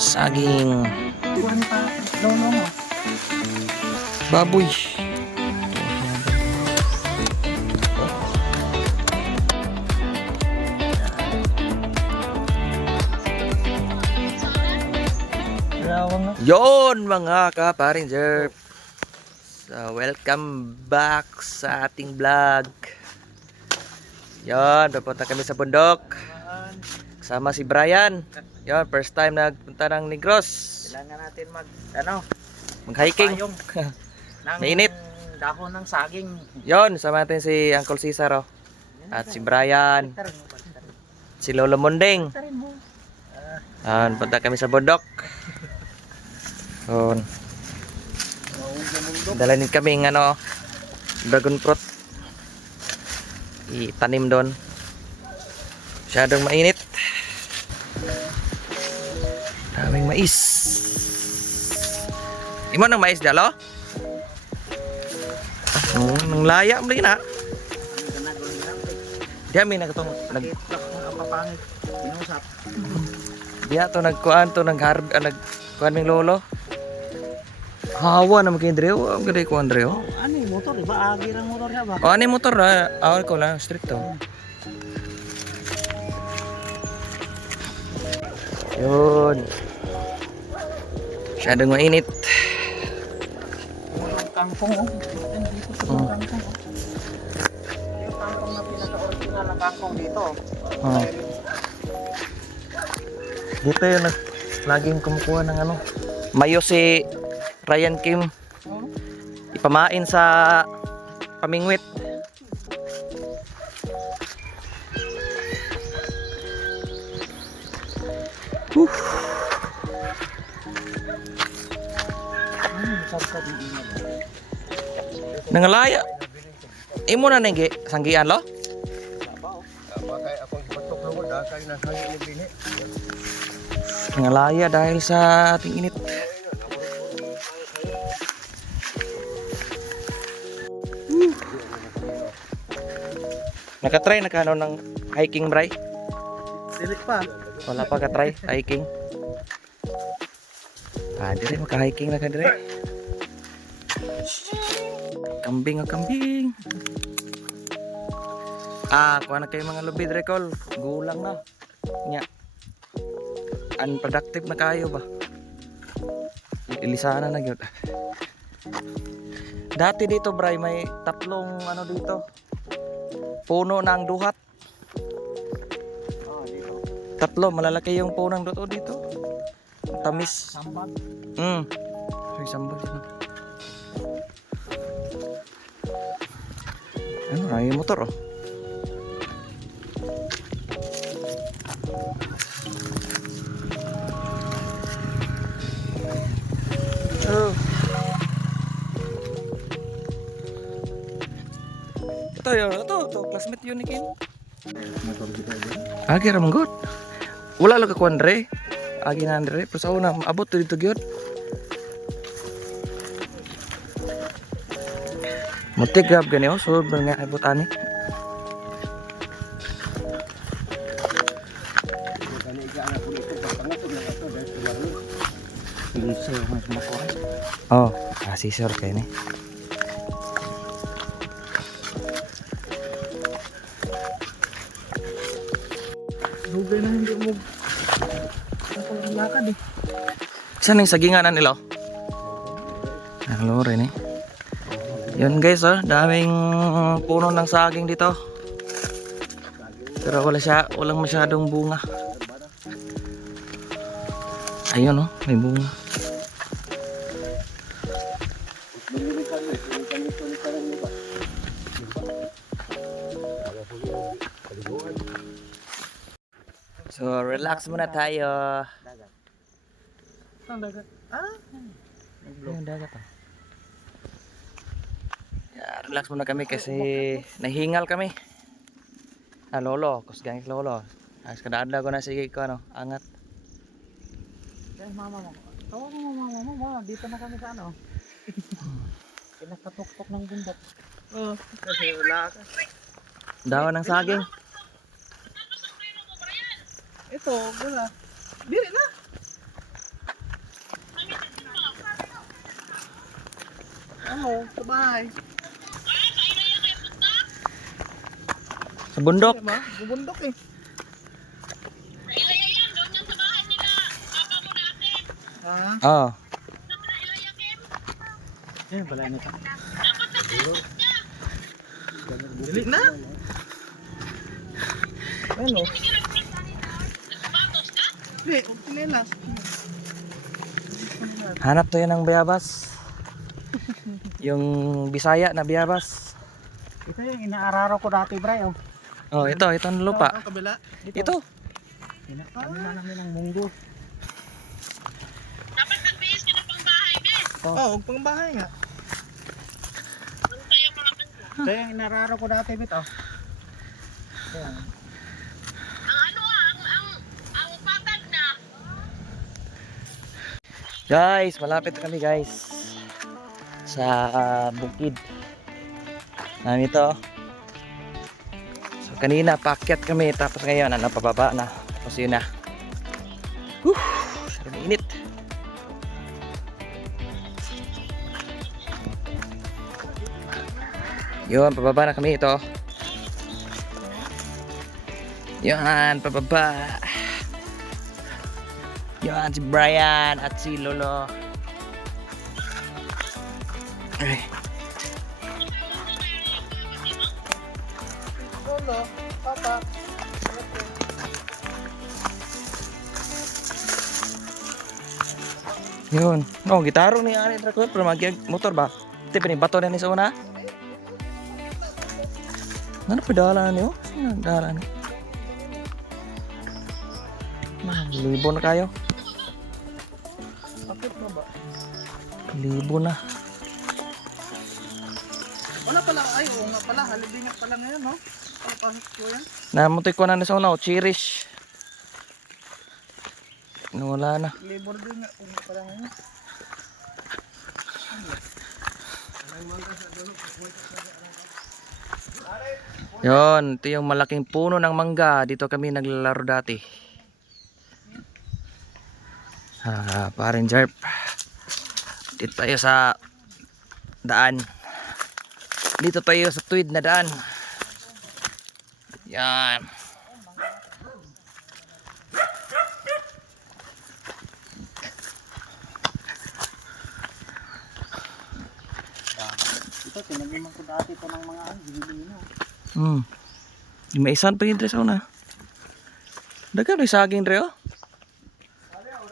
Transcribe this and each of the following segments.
Saging Kuhan pa, lolo mo. baboy. Rawang na. Yon mga ka-Paranger. So, welcome back sa ating vlog. Yon, papunta kami sa bundok. Kasama si Brian. Yon, first time nagpunta ng Negros. Kailangan natin Mag-hiking. payong ng Mainit. dahon ng saging. Yon, sama natin si Uncle Cesar, oh. At si Brian. Si Lolo Monding. Tarin mo. Yan, punta kami sa bundok. Yon. Dalanin kami ng dragon fruit. Itanim doon. Masyadong mainit. Daming mais. Imo ng mais dalo? Nang laya mo na. Diya may nagtong Kapapangit. Inusap. diya to nagkuan to nagkuan ming lolo. Hawa na maging Andreo, ang ganda ko Andreo. Ano yung motor? Diba? Agi ng motor niya ba? O ano yung motor na? Awal ko lang, street to. Yun. Masyadong mainit. Yung kangkong oh. Dito sa kangkong oh. Yung kangkong na pinaka-original na kangkong dito. Oh. Dito yun, laging kumukuha ng mayo si Ryan Kim. Ipamain sa pamingwit. Nangalaya. Imo na nang sanggian lo? Nangalaya dahil sa ating init. Nakatry na ka ng hiking, Bray? Dilit pa. Wala pa ka-try hiking. Dire maka-hiking na ka dire. Kambing o kambing. Kuha na kayo mga lubid recall. Gulang na. Nya. Unproductive na kayo ba? Ilisana na gyud. Dati dito, Bray, may tatlong dito. Puno ng duhat. Dito. Tatlo, malalaki yung punang dito dito. Tamis. Sambag. May sambal dito. Ay motor oh. Ito yun, ito, classmate yun ni Kim. Agi ramang good. Wala lang ka Andre. Agi na Andre, pero sa una, abot to dito gyud. Mutik grab gani oh, so nga abot ani. Oh, si sir kay ni. Dugay na hindi mo. Ako lang lakad eh. Saan yung saginganan nila? Lore ni. Yun guys oh, daming puno ng saging dito. Pero walang masyadong bunga. Ayun oh, may bunga. So relax muna tayo. Dagat. Saan dagat? Ayun, dagat oh. Relax muna kami kasi nahingal kami. Lolo, kusgangis lolo. Ayos kadaan ko na sige ko angat. Kaya mama mo. Tawag mo mama mo. Dito na kami sa pinakatuktok ng bundok. Kasi wala ka. Dawa ng saging. Ito, wala. Dili na. Ano, sa bahay. Sa bundok. Diba? Bubundok eh. Ha? Oh. Yan pala nito. Dili na. Ano? Hindi, pinilas. Hanap to yan ng bayabas. Yung Bisaya na bayabas. Ito yung inaararo ko dati, Bray. Oh. Oh, ito ang lupa. Ang kabila. Ito. Ano na namin ng munggo. Dapat nagbihis ka ng pangbahay, Ben. Oo, pang bahay nga. Ano tayo mga bangko? Ito yung inararo ko dati, bit. Oh. Yan. Ang ano ang patag na. Guys, malapit kami guys. Sa bukid. Namin ito. So kanina paakyat kami tapos ngayon pababa na. Tapos yun na. Sarap init. Yun, pababa na kami ito. Yan, pababa. Yan, si Brian at si Lolo. Okay. Lolo, papa. Yun. No, gitaro ni ani tra ko pero magyag motor ba? Ti pa ni bato na ni sa una. Ano pedala niyo? Ano pedala ni? Libo na kayo. Bakit mo ba? Libo na. Wala pala, ay, oo nga pala, halibingat pala ngayon, no? Oh, pasok ko yan. Namuti ko na ni sa una, cherish. Wala na. Labor din nga, kung pala ngayon. Yon, ito yung malaking puno ng mangga. Dito kami naglalaro dati. Parin Jarp. Dito tayo sa daan. Dito tayo sa tuwid na daan. Yan. Ito, tinagiman ko dati ito ng mga binibili na. Yung may isan pa yun sa una. Dagan may saging re oh.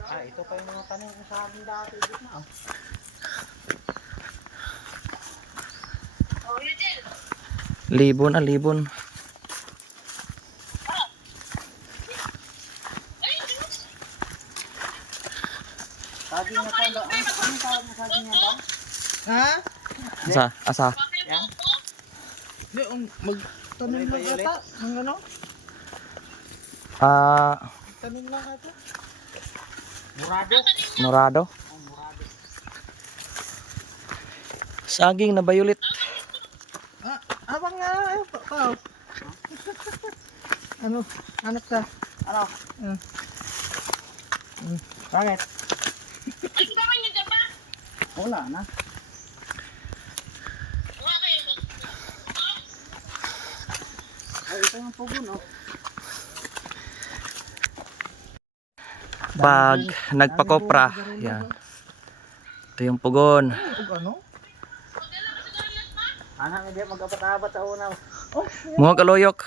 Ah, ito pa yung mga tanim ko sa akin dati. Dito na, oh. Oh, yun din. Libon. Saging na pala. Anong tawag mo saging nga ba? Ha? Asa? Yan? Hindi, magtanim lang ata. Ng ano? Tanim lang ata. Murado. Morado. Oh, murado. Saging na violet. Ah, abang nga. Ayun, pa. Ano? Hanap ka? Ano? Bakit? Ay, ba man yun dyan ba? Wala na. Wala kayo mo. Ay, ito yung pugon, oh. Pag nagpakopra. Yan. Ito yung pugon. Ano? Anak, hindi mag-abat-abat sa una. Oh, Mga kaloyok.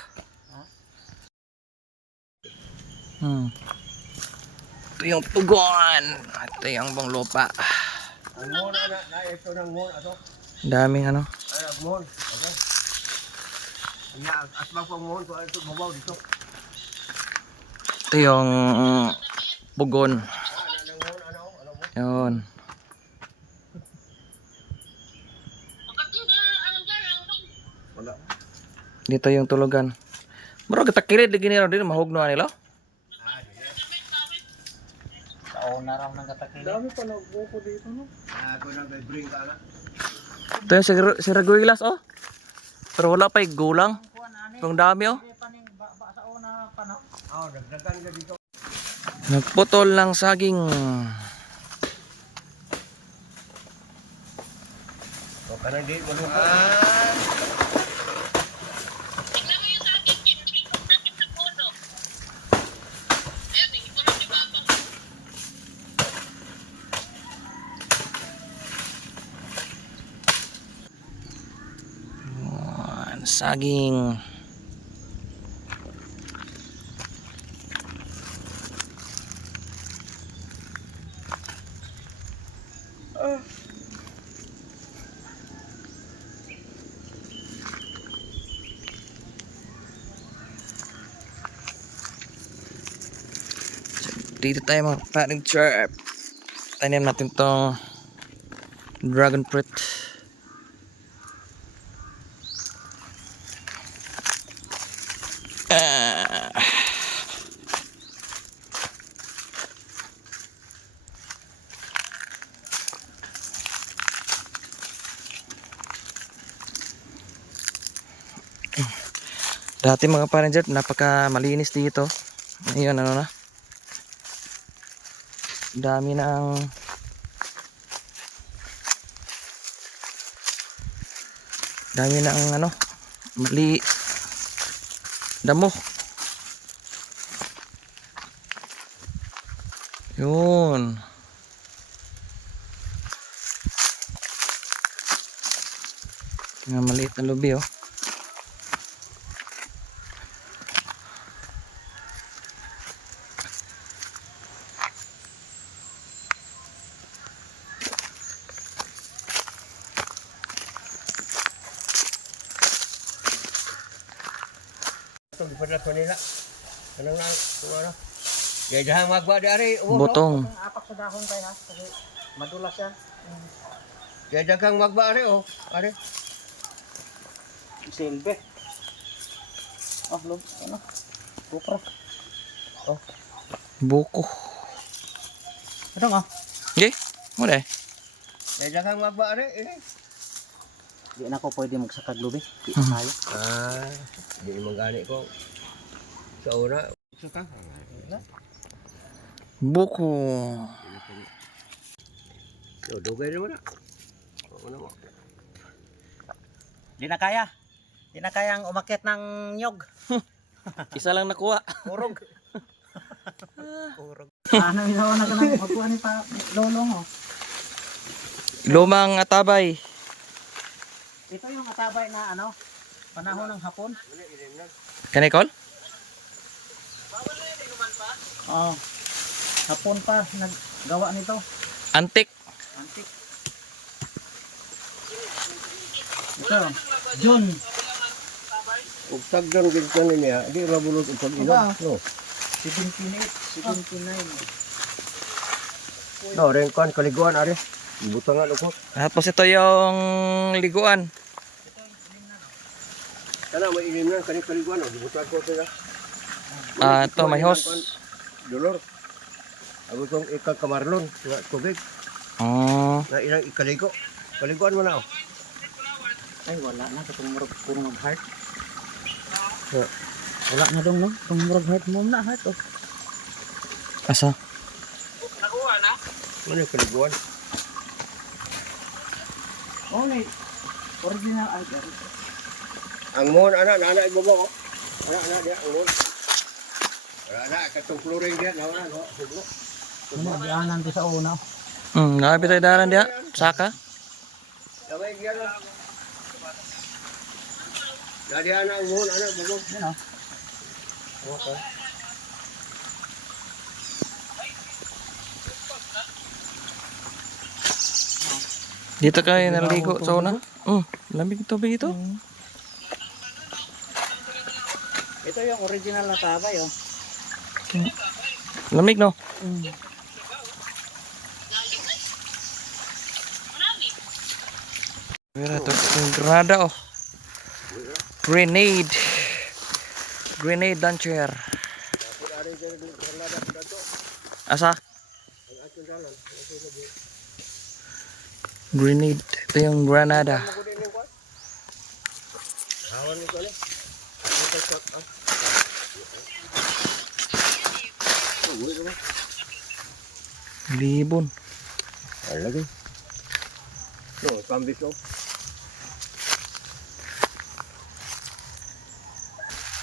Ito yung pugon. Ito yung bang lupa. ang mon na ito ng mon ato. Daming ano. Ay, mon. Okay. Nya asbang pang mon to ito babaw dito. Ito yung pugon. Yun. Pagkating ka, anong garang? Wala. Dito yung tulugan. Bro, kita kilid lagi nila din. Mahugno nila. Taon na raw ng katakili. Dami pa nagbuko dito, no? Ako nag-bring ka na. Ito yung si Raguilas, oh. Pero wala pa yung gulang. Yung dami, oh. Sa una pa, no? Oo, nagdagan ka dito. Nagputol ng saging. Karena di malupa. Tingnan mo yung sa akin, Kim. Ikot natin sa puno. Ayan, hindi ko na si Papa. Saging. Dito tayo mga paring chirp. Tanim natin tong dragon fruit. Dati mga paring chirp, napaka malinis dito. Ngayon ano na, dami ng ano, mali damo. Yun. Nga maliit na lubi oh. Ito gipadlat ko nila. Kanang na ano. Kaya dahang magwa di ari. Butong. Ang apak sa dahon tayo ha. Kasi madulas yan. Kaya dagang magwa ari oh. Ari. Silbe. Oh, log. Ano? Bukro. Oh. Buko. Ito nga. Okay, muna eh. Kaya dagang magwa ari. Di na ako pwede magsakag lubi. Di na tayo. Hindi naman gani ko. Sa una. Saka. Buko. So, dugay naman na. Ano mo? Di na kaya. Di na kayang umakyat ng nyog. Isa lang nakuha. Urog. Urog. Ano ilaw na ka lang. Magkuha ni pa lolong oh. Lumang atabay. Ito yung atabay na ano. Panahon ng hapon. Kanikol? Oh. Hapon pa naggawa nito. Antik. Antik. Ito. June. Ug tagdan gid kanin niya, di mabulot og pag-inom. Aba. No. 78, 79. No, ren kan kaliguan ari. Butangan ako. Tapos ito yung liguan. Kana may ilim na kani kaliguan, gibutan ko sila. Ito may hose. Dolor. Ako tong ikakamarlon, tubig. Oh. Na ilang ikaligo. Kaliguan mo na oh. Ay wala na katong murag puro mag heart. Yeah. Wala na dong no. Katong murag heart mo na heart oh. Asa? Nakuha na? Ano yung kaliguan? Oh ni original ay gari. Ang mon ana ibabaw oh. Ana dia ang mon. Ana katong flooring dia na no. Sublo. Ano dianan ti sa una. Nabi tayo daran dia. Saka. Damay dia no. Dadi ana ang mon ana babaw. Yan oh. Okay. Dito kayo naligo sa una. Lamig tubig ito. Ito yung original na tabay oh. Lamig no? Mira ito. Yung granada oh. Grenade. Grenade launcher. Asa? Grenade. Ito yung granada. Awan ni ko ni. Libon. Lagi. No, kambis oh.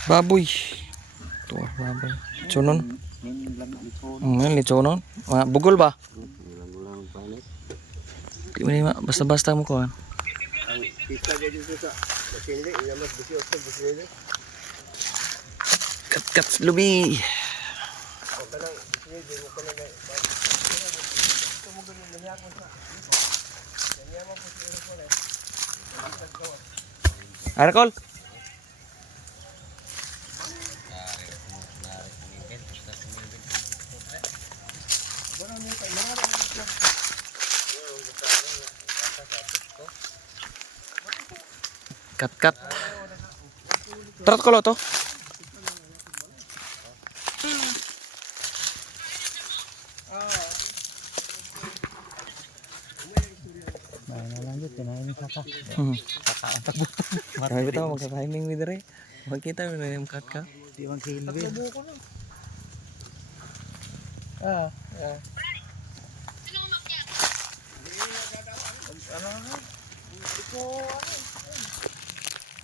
Baboy. Ito, baboy. Lechonon. Lechonon. Bugol ba? Di mo na basta-basta mo ko. Ang pista dia dito sa Sindi, ilamas 18, 19. Kat lubi. O kanang 19 mo kanang ito mo ganyan manyaman sa. Manyaman po siya ko eh. Arkol. Kat. Tarat ko lo to. Marami bitaw magka-timing with re. Magkita mo na yung kat ka. Di man silbi. Sino umakyat?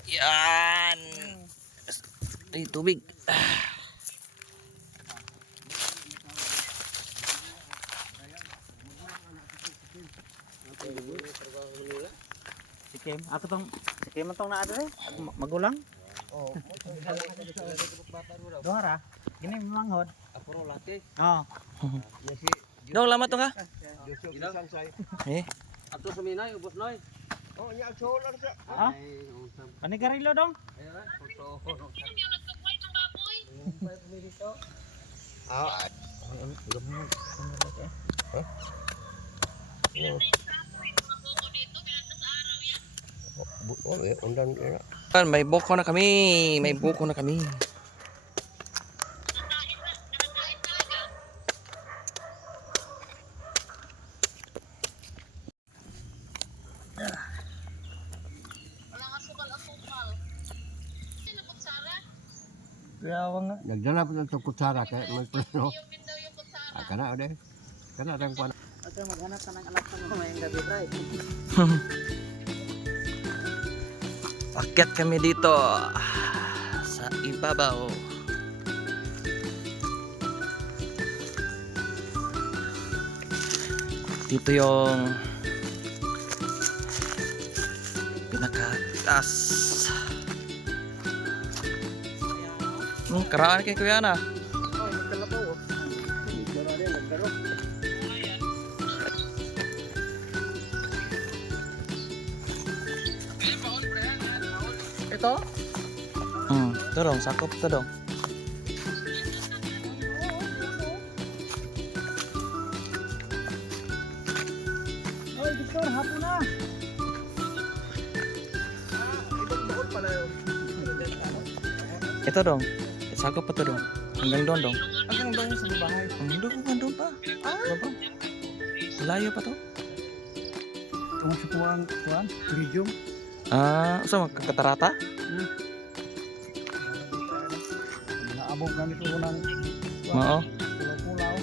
Yan. Ay, tubig. Sikim. Ako tong sikim tong naa dere. Magulang. Oh, Dohara. Gini manghod. apro lati. Oh. Nasi Dong lama to ka? Diso pisang say. Eh, Ato sa minay ubos noy. Oh, nya solar sa. Ha? Panigarilo dong. Sino yung nagkakway ng baboy? Ah, Ilan na yung sapo yung mga boko dito? Pinata sa araw yan? oh, undan era. may buko na kami. May buko na kami. Nakakain talaga. Wala nga sukal-asukal. Sino kutsara? Kuyawa nga. Nagdala pa ng kutsara kaya may plano. Yung daw yung kutsara. Ah, kana ode. Kana tang pan. Ate maghanap ka ng anak mo ngayong gabi tay. Akyat kami dito sa ibabaw. Dito yung pinakataas. Karaan kay Kuya na. Oh, nagkalabaw. Dara rin nagdaro. Ito? Ito dong, sakop ito dong. Oy, Victor, hapon na. Ito dong. Sakop pa ito dong. Hanggang doon dong. Hanggang doon sa bahay. Doon pa. Baba. Layo pa to. Tungkol sa kuwan, Tridium. So magkakatarata? Naabog kami ito ng Oo. pulau-pulau.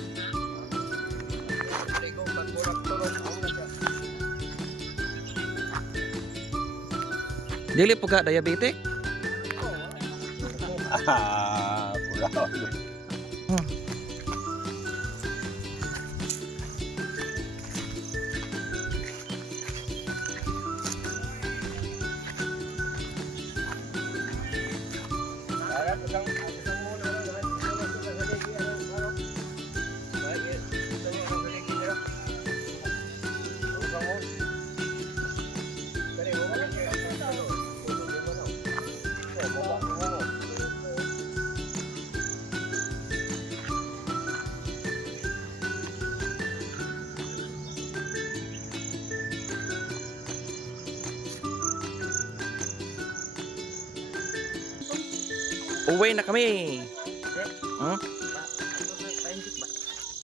Dili po ka diabetic? Ah, pulau. Uwi na kami.